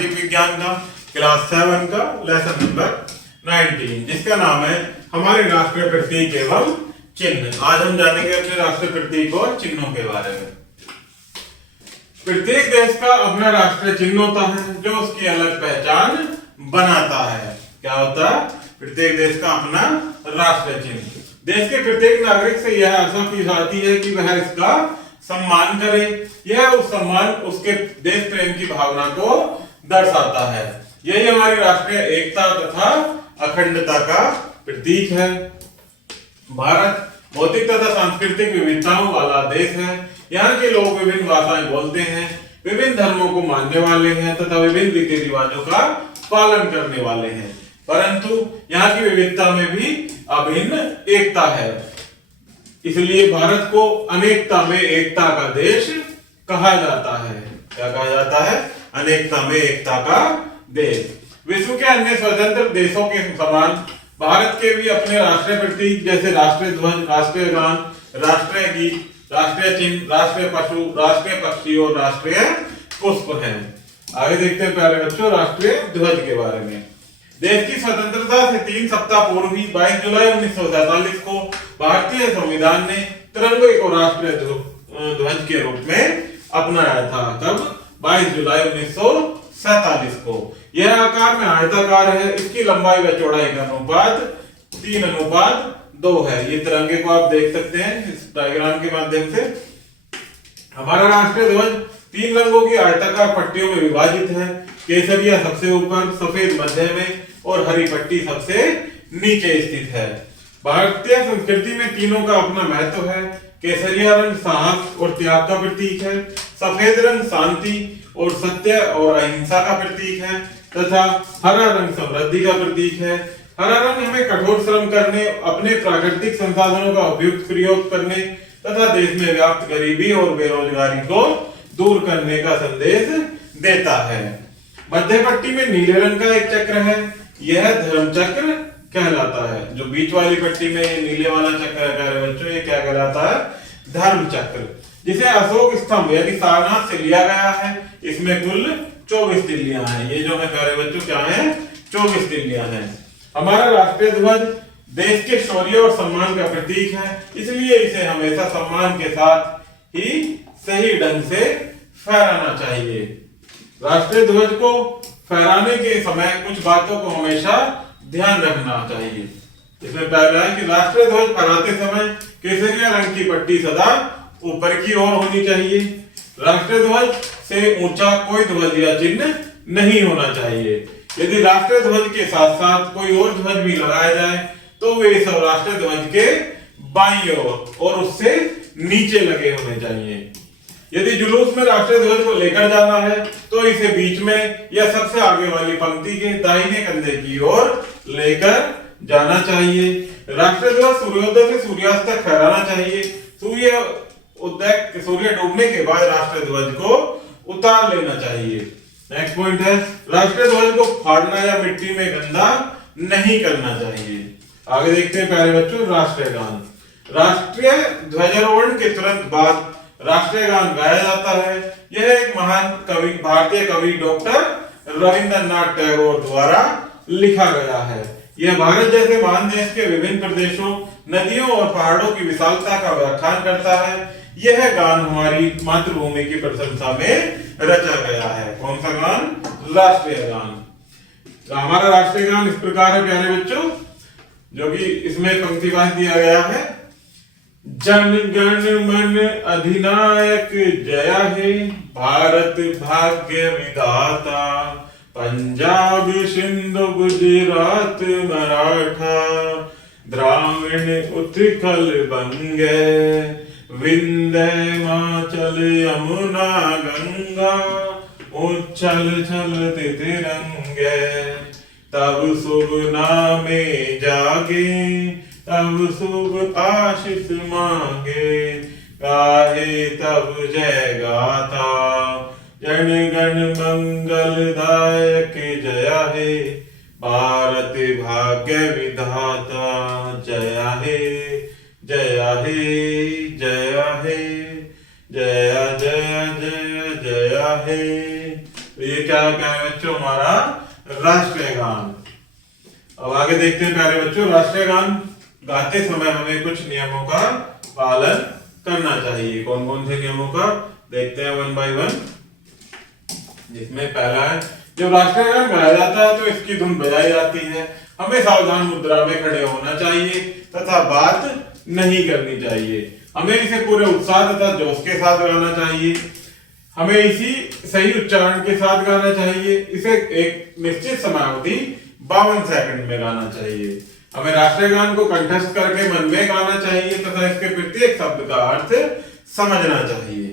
सामाजिक विज्ञान का क्लास 7 का लेसन नंबर 19, जिसका नाम है हमारे राष्ट्रीय प्रतीक एवं चिन्ह। आज हम जानेंगे अपने राष्ट्रीय प्रतीक और चिन्हों के बारे में। प्रत्येक देश का अपना राष्ट्रीय चिन्ह होता है जो उसकी अलग पहचान बनाता है। क्या होता है? प्रत्येक देश का अपना राष्ट्रीय चिन्ह। देश के प्रत्येक नागरिक से यह आशा की जाती है कि वह इसका सम्मान करे। यह उस सम्मान उसके देश प्रेम की भावना को दर्शाता है। यही हमारी राष्ट्रीय एकता तथा अखंडता का प्रतीक है। भारत भौतिक तथा सांस्कृतिक विविधताओं वाला देश है। यहाँ के लोग विभिन्न भाषाएं बोलते हैं, विभिन्न धर्मों को मानने वाले हैं तथा विभिन्न रीति रिवाजों का पालन करने वाले हैं, परंतु यहाँ की विविधता में भी अभिन्न एकता है। इसलिए भारत को अनेकता में एकता का देश कहा जाता है। क्या कहा जाता है? अनेकता में एकता का देश। विश्व के अन्य स्वतंत्र देशों के समान भारत के भी अपने राष्ट्रीय प्रतीक जैसे राष्ट्रीय ध्वज, राष्ट्रीय गान, राष्ट्रीय गीत, राष्ट्रीय चिन्ह, राष्ट्रीय पशु, राष्ट्रीय पक्षी और राष्ट्रीय पुष्प हैं। आगे देखते हैं प्यारे बच्चों राष्ट्रीय ध्वज के बारे में। देश की स्वतंत्रता से 3 सप्ताह पूर्व ही 22 जुलाई 1947 को भारतीय संविधान ने तिरंगे को राष्ट्रीय ध्वज के रूप में अपनाया था। तब 22 जुलाई 1947 को। यह आकार में आयताकार है। इसकी लंबाई व चौड़ाई का अनुपात 3:2 है। ये तिरंगे को आप देख सकते हैं इस डायग्राम के माध्यम से। हमारा राष्ट्रीय ध्वज 3 रंगों की आयताकार पट्टियों में विभाजित है। केसरिया सबसे ऊपर, सफेद मध्य में और हरी पट्टी सबसे नीचे स्थित है। भारतीय संस्कृति में तीनों का अपना महत्व है। केसरिया रंग साहस और त्याग का प्रतीक है, सफेद रंग शांति और सत्य और अहिंसा का प्रतीक है तथा हरा रंग समृद्धि का प्रतीक है। हरा रंग हमें कठोर श्रम करने, अपने प्राकृतिक संसाधनों का उपयुक्त प्रयोग करने तथा देश में व्याप्त गरीबी और बेरोजगारी को दूर करने का संदेश देता है। मध्य पट्टी में नीले रंग का एक चक्र है। यह धर्म चक्र कहलाता है। जो बीच वाली पट्टी में नीले वाला चक्र है प्यारे बच्चों, ये क्या कहलाता है? धर्म चक्र, जिसे अशोक स्तंभ यानी सारनाथ से लिया गया है। इसमें कुल 24 तिल्लियां हैं। ये जो है प्यारे बच्चों क्या है? 24 तिल्लियां हैं। हमारा राष्ट्रीय ध्वज देश के शौर्य और सम्मान का प्रतीक है, इसलिए इसे हमेशा सम्मान के साथ ही सही ढंग से फहराना चाहिए। राष्ट्रीय ध्वज को फहराने के समय कुछ बातों को हमेशा ध्यान रखना चाहिए। इसमें पहला है कि राष्ट्रीय ध्वज फहराते समय केसरिया रंग की पट्टी सदा ऊपर की ओर होनी चाहिए। राष्ट्रीय ध्वज से ऊंचा कोई ध्वज या चिन्ह नहीं होना चाहिए। यदि राष्ट्रीय ध्वज के साथ साथ कोई और ध्वज भी लगाया जाए तो वे सब राष्ट्रीय ध्वज के बाईं ओर और उससे नीचे लगे होने चाहिए। यदि जुलूस में राष्ट्रीय ध्वज को लेकर जाना है तो इसे बीच में या सबसे आगे वाली पंक्ति के दाहिने कंधे की ओर लेकर जाना चाहिए। राष्ट्रीय ध्वज सूर्योदय से सूर्यास्त तक फहराना चाहिए। सूर्य डूबने के बाद राष्ट्रीय ध्वज को उतार लेना चाहिए। नेक्स्ट पॉइंट है राष्ट्रीय ध्वज को फाड़ना या मिट्टी में गंदा नहीं करना चाहिए। आगे देखते हैं प्यारे बच्चों राष्ट्रीय गान। राष्ट्रीय ध्वजारोहण के तुरंत बाद राष्ट्रीय गान गाया जाता है। यह एक महान कवि, भारतीय कवि डॉक्टर रविंद्रनाथ टैगोर द्वारा लिखा गया है। यह भारत जैसे महान देश के विभिन्न प्रदेशों, नदियों और पहाड़ों की विशालता का व्याख्यान करता है। यह गान हमारी मातृभूमि की प्रशंसा में रचा गया है। कौन सा गान? राष्ट्रीय गान। तो हमारा राष्ट्रीय गान इस प्रकार है प्यारे बच्चों, जो कि इसमें पंक्तिवार दिया गया है। जन गण मन अधिनायक जय हे, भारत भाग्य विधाता, पंजाब सिंधु गुजरात मराठा, द्राविण उत्कल बंगे, विंध्य हिमाचल यमुना गंगा, उच्छल छल तिरंगे, तब शुभ नामे जागे, तब शुभ आशीष मांगे, गाहे तब जय गाथा, जन गण मंगलदायक जय हे, भारत भाग्य विधाता जय हे, जय हे, जय हे, जय जय जय जय हे। तो ये क्या है बच्चों? बच्चों हमारा राष्ट्रीय गान। अब आगे देखते हैं प्यारे बच्चों, राष्ट्रीय गान गाते समय हमें कुछ नियमों का पालन करना चाहिए। कौन कौन से नियमों का देखते हैं वन बाय वन। जिसमें पहला है, जब राष्ट्रीय गान गाया जाता है तो इसकी धुन बजाई जाती है। हमें सावधान मुद्रा में खड़े होना चाहिए तथा बात नहीं करनी चाहिए। हमें इसे पूरे उत्साह तथा जोश के साथ गाना चाहिए। हमें इसी सही उच्चारण के साथ गाना चाहिए। इसे एक निश्चित समयावधि 52 सेकंड में गाना चाहिए। हमें राष्ट्रीय गान को कंठस्थ करके मन में गाना चाहिए तथा इसके प्रत्येक शब्द का अर्थ समझना चाहिए।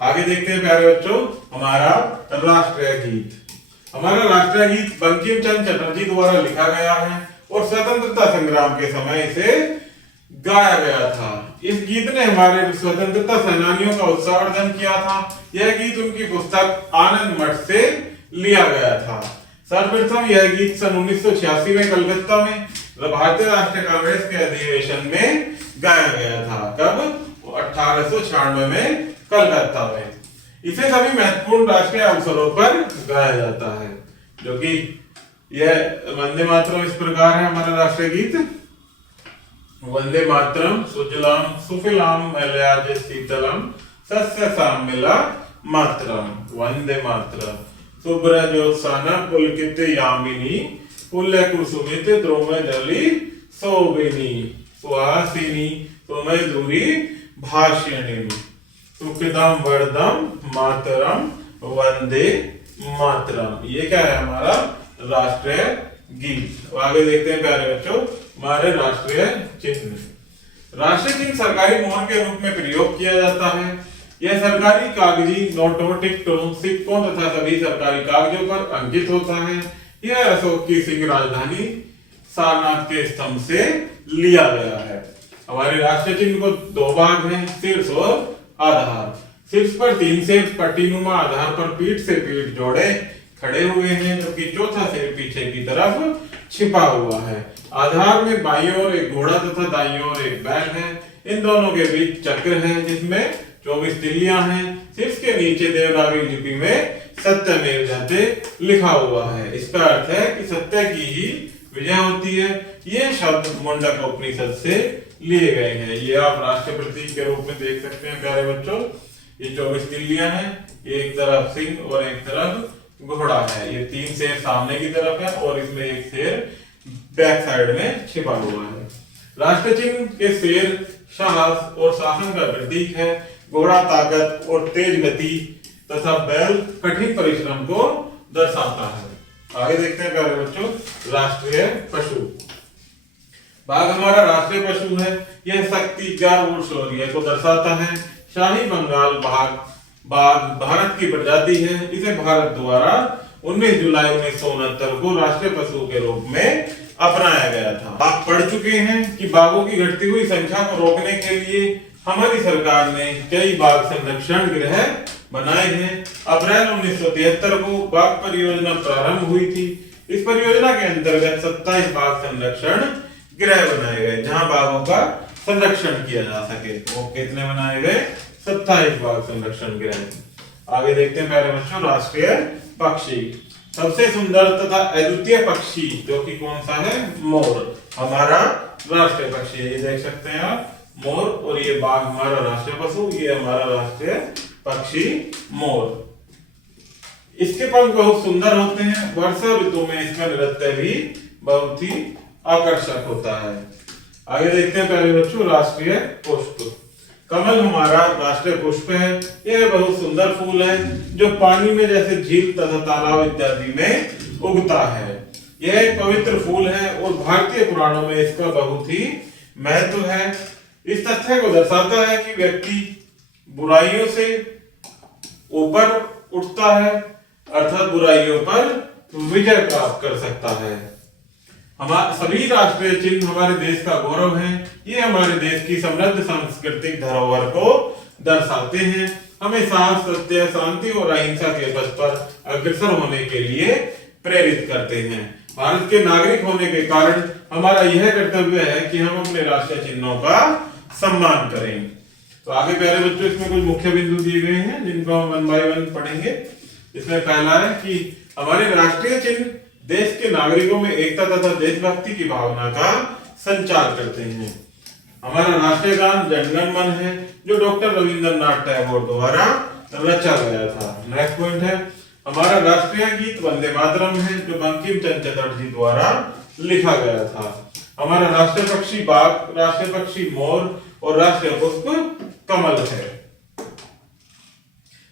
आगे देखते हैं प्यारे बच्चों, हमारा राष्ट्रीय गीत। हमारा राष्ट्रीय गीत बंकिम चंद्र चटर्जी द्वारा लिखा गया है और स्वतंत्रता संग्राम के समय इसे गाया गया था। इस गीत ने हमारे स्वतंत्रता सेनानियों का उत्साहवर्धन किया था। यह गीत उनकी पुस्तक आनंद मठ से लिया गया था। सर्वप्रथम यह गीत सन 1986 में कलकत्ता में भारतीय राष्ट्रीय कांग्रेस के अधिवेशन में गाया गया था। कब? 1896 में कलकत्ता में। इसे सभी महत्वपूर्ण राष्ट्रीय अवसरों पर गाया जाता है। जो कि यह वंदे मातरम इस प्रकार है हमारा राष्ट्रीय गीत। वंदे मातरम सुजलाम सुफलाम मलयाज शीतलम सस्य श्यामला मातरम। वंदे मातरम शुभ्र ज्योत्साना पुलकित यामिनी पुल्य कुसुमित द्रोमदली शोभिनी सुहासिनी सुमधुरी भाषिणी सुखदम वरदम मातरम वंदे मातरम। ये क्या है हमारा राष्ट्रीय गीत। आगे देखते हैं प्यारे बच्चों, हमारे राष्ट्रीय चिन्ह। राष्ट्रीय चिन्ह सरकारी मोहर के रूप में प्रयोग किया जाता है। यह सरकारी कागजी नोटों, टिकटों, सिक्कों तथा सभी सरकारी कागजों पर अंकित होता है। यह अशोक की सिंह राजधानी सारनाथ के स्तंभ से लिया गया है। हमारे राष्ट्रीय चिन्ह को दो भाग हैं, शीर्ष और आधार। शीर्ष पर 3 सिर पट्टीनुमा, आधार पर पीठ से पीठ जोड़े खड़े हुए हैं, जबकि चौथा सिर पीछे की तरफ छिपा हुआ है। आधार में बाईं ओर एक घोड़ा तथा दाईं ओर एक बैल है। इन दोनों के बीच चक्र है जिसमें 24 तिल्लियां हैं। शीर्ष के नीचे देवनागरी लिपि में सत्यमेव जयते लिखा हुआ है। इसका अर्थ है कि सत्य की ही विजय होती है। ये शब्द मुंडक उपनिषद से लिए गए हैं। ये आप राष्ट्रीय प्रतीक के रूप में देख सकते हैं प्यारे बच्चों। ये 24 तिल्लियां हैं, एक तरफ सिंह और एक तरफ घोड़ा है। ये 3 शेर सामने की तरफ है और इसमें एक शेर बैक साइड में छिपा हुआ है। राष्ट्रीय चिन्ह के शेर साहस और शासन का प्रतीक है। घोड़ा ताकत और तेज गति तथा बैल कठिन परिश्रम को दर्शाता है। आगे देखते हैं प्यारे बच्चों, राष्ट्रीय पशु भाग हमारा राष्ट्रीय पशु है। यह शक्ति, ज्ञान और शौर्य को दर्शाता है। शाही बंगाल बाघ भारत की प्रजाति है। इसे भारत द्वारा 19 जुलाई 1969 को राष्ट्रीय पशु के रूप में अपनाया गया था। आप पढ़ चुके हैं कि बाघों की घटती हुई संख्या को रोकने के लिए हमारी सरकार ने कई बाघ संरक्षण गृह बनाए हैं। अप्रैल 1973 को बाघ परियोजना प्रारंभ हुई थी। इस परियोजना के अंतर्गत 27 बाघ संरक्षण गृह बनाए गए जहां बाघों का संरक्षण किया जा सके। वो कितने बनाए गए? 27 बाघ संरक्षण गृह। आगे देखते हैं प्यारे बच्चों, राष्ट्रीय पक्षी। सबसे सुंदर तथा अद्वितीय पक्षी जो कि कौन सा है? मोर हमारा राष्ट्रीय पक्षी है। ये देख सकते हैं आप, मोर। और ये बाघ हमारा राष्ट्रीय पशु, ये हमारा राष्ट्रीय पक्षी मोर। इसके पंख बहुत सुंदर होते हैं। वर्षा ऋतु में इसका नृत्य भी बहुत ही आकर्षक होता है। आगे देखते हैं प्यारे बच्चों, राष्ट्रीय पुष्प। कमल हमारा राष्ट्रीय पुष्प है। यह बहुत सुंदर फूल है जो पानी में जैसे झील तथा तालाब इत्यादि में उगता है। यह एक पवित्र फूल है और भारतीय पुराणों में इसका बहुत ही महत्व है। इस तथ्य को दर्शाता है कि व्यक्ति बुराइयों से ऊपर उठता है, अर्थात बुराइयों पर विजय प्राप्त कर सकता है। हमारे सभी राष्ट्रीय चिन्ह हमारे देश का गौरव है। ये हमारे देश की समृद्ध सांस्कृतिक धरोहर को दर्शाते हैं। हमें साहस, सत्य, शांति और अहिंसा के पथ पर अग्रसर होने के लिए प्रेरित करते हैं। भारत के नागरिक होने के कारण हमारा यह कर्तव्य है कि हम अपने राष्ट्रीय चिन्हों का सम्मान करें। तो आगे प्यारे बच्चों, इसमें कुछ मुख्य बिंदु दिए गए हैं जिनको हम 1 बाय 1 पढ़ेंगे। इसमें पहला है कि हमारे राष्ट्रीय चिन्ह देश के नागरिकों में एकता तथा देशभक्ति की भावना का संचार करते हैं। हमारा राष्ट्रीय गान जन गण मन है, जो डॉक्टर रविंद्रनाथ टैगोर द्वारा रचा गया था। नेक्स्ट पॉइंट है, हमारा राष्ट्रीय गीत वंदे मातरम है, जो बंकिम चंद्र चटर्जी द्वारा लिखा गया था। हमारा राष्ट्रीय पक्षी बाघ, राष्ट्रीय पक्षी मोर और राष्ट्रीय पुष्प कमल है।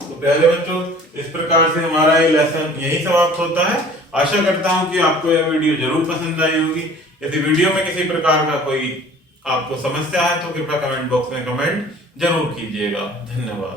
तो प्यारे बच्चों, इस प्रकार से हमारा ये लेसन यही समाप्त होता है। आशा करता हूं कि आपको यह वीडियो जरूर पसंद आई होगी। यदि वीडियो में किसी प्रकार का कोई आपको समस्या है तो कृपया कमेंट बॉक्स में कमेंट जरूर कीजिएगा। धन्यवाद।